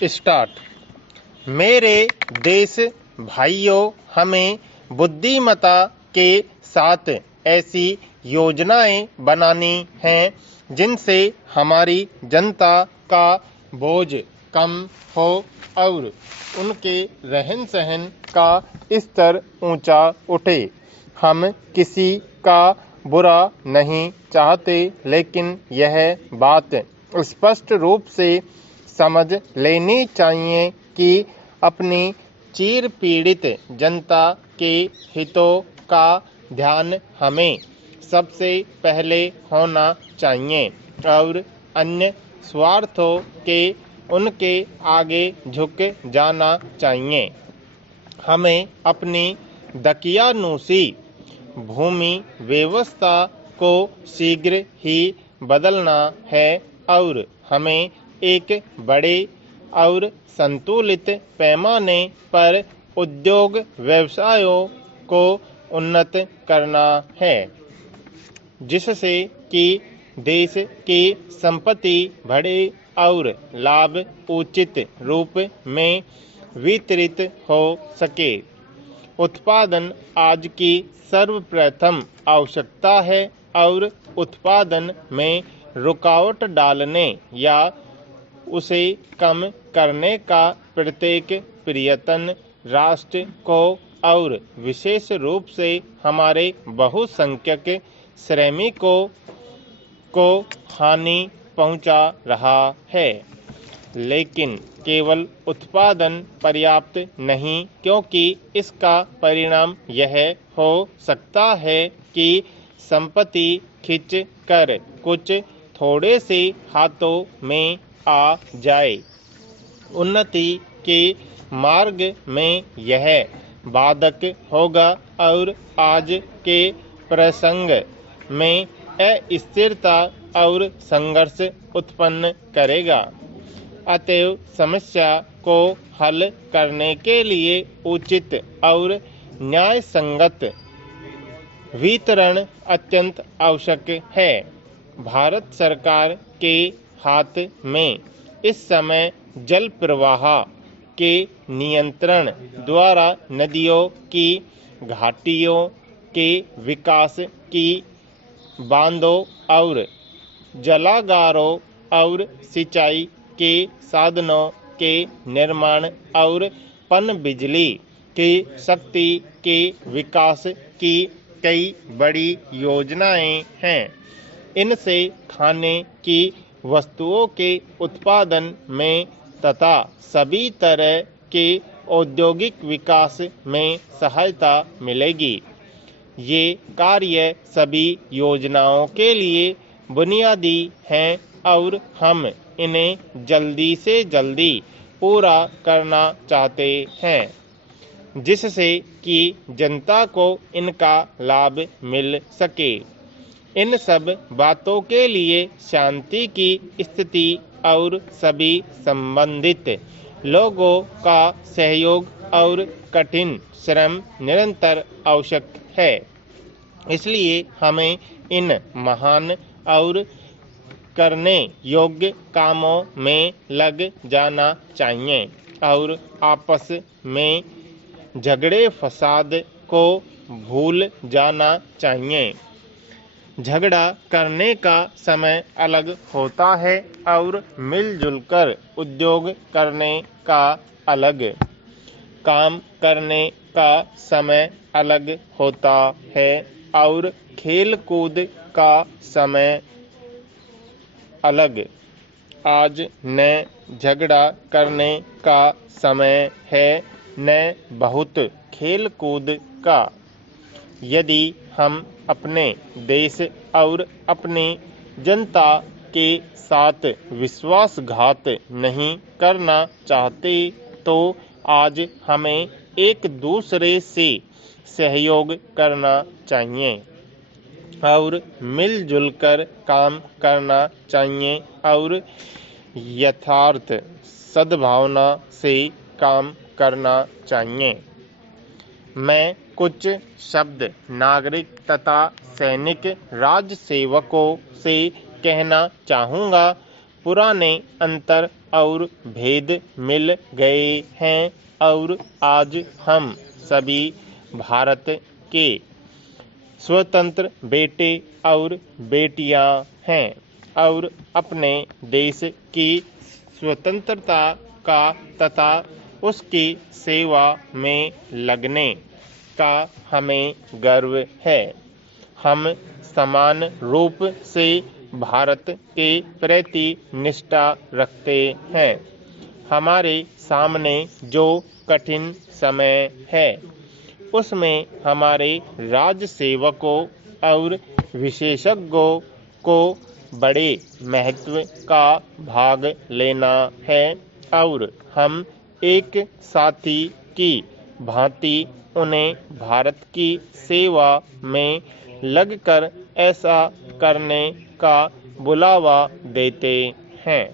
Start. मेरे देश भाइयों, हमें बुद्धिमत्ता के साथ ऐसी योजनाएं बनानी हैं जिनसे हमारी जनता का बोझ कम हो और उनके रहन सहन का स्तर ऊंचा उठे। हम किसी का बुरा नहीं चाहते, लेकिन यह बात स्पष्ट रूप से समझ लेनी चाहिए कि अपनी चिर पीड़ित जनता के हितों का ध्यान हमें सबसे पहले होना चाहिए और अन्य स्वार्थों के उनके आगे झुक जाना चाहिए। हमें अपनी दकियानूसी भूमि व्यवस्था को शीघ्र ही बदलना है और हमें एक बड़े और संतुलित पैमाने पर उद्योग व्यवसायों को उन्नत करना है, जिससे कि देश की संपत्ति बढ़े और लाभ उचित रूप में वितरित हो सके। उत्पादन आज की सर्वप्रथम आवश्यकता है और उत्पादन में रुकावट डालने या उसे कम करने का प्रत्येक प्रयत्न राष्ट्र को और विशेष रूप से हमारे बहुसंख्यक श्रमिकों को हानि पहुंचा रहा है। लेकिन केवल उत्पादन पर्याप्त नहीं, क्योंकि इसका परिणाम यह हो सकता है कि संपत्ति खिंच कर कुछ थोड़े से हाथों में आ जाए। उन्नति के मार्ग में यह बाधक होगा और आज के प्रसंग में अस्थिरता और संघर्ष उत्पन्न करेगा। अतएव समस्या को हल करने के लिए उचित और न्यायसंगत वितरण अत्यंत आवश्यक है। भारत सरकार के हाथ में इस समय जल प्रवाह के नियंत्रण द्वारा नदियों की घाटियों के विकास की, बांधों और जलागारों और सिंचाई के साधनों के निर्माण और पनबिजली की शक्ति के विकास की कई बड़ी योजनाएं हैं। इनसे खाने की वस्तुओं के उत्पादन में तथा सभी तरह के औद्योगिक विकास में सहायता मिलेगी। ये कार्य सभी योजनाओं के लिए बुनियादी हैं और हम इन्हें जल्दी से जल्दी पूरा करना चाहते हैं, जिससे कि जनता को इनका लाभ मिल सके। इन सब बातों के लिए शांति की स्थिति और सभी संबंधित लोगों का सहयोग और कठिन श्रम निरंतर आवश्यक है। इसलिए हमें इन महान और करने योग्य कामों में लग जाना चाहिए और आपस में झगड़े फसाद को भूल जाना चाहिए। झगड़ा करने का समय अलग होता है और मिलजुल कर उद्योग करने का अलग, काम करने का समय अलग होता है और खेल कूद का समय अलग। आज न झगड़ा करने का समय है न बहुत खेल कूद का। यदि हम अपने देश और अपनी जनता के साथ विश्वासघात नहीं करना चाहते, तो आज हमें एक दूसरे से सहयोग करना चाहिए और मिलजुल कर काम करना चाहिए और यथार्थ सद्भावना से काम करना चाहिए। मैं कुछ शब्द नागरिक तथा सैनिक राज्य सेवकों से कहना चाहूँगा। पुराने अंतर और भेद मिल गए हैं और आज हम सभी भारत के स्वतंत्र बेटे और बेटियां हैं और अपने देश की स्वतंत्रता का तथा उसकी सेवा में लगने का हमें गर्व है। हम समान रूप से भारत के प्रति निष्ठा रखते हैं। हमारे सामने जो कठिन समय है उसमें हमारे राज सेवकों और विशेषज्ञों को बड़े महत्व का भाग लेना है और हम एक साथी की भांति उन्हें भारत की सेवा में लगकर ऐसा करने का बुलावा देते हैं।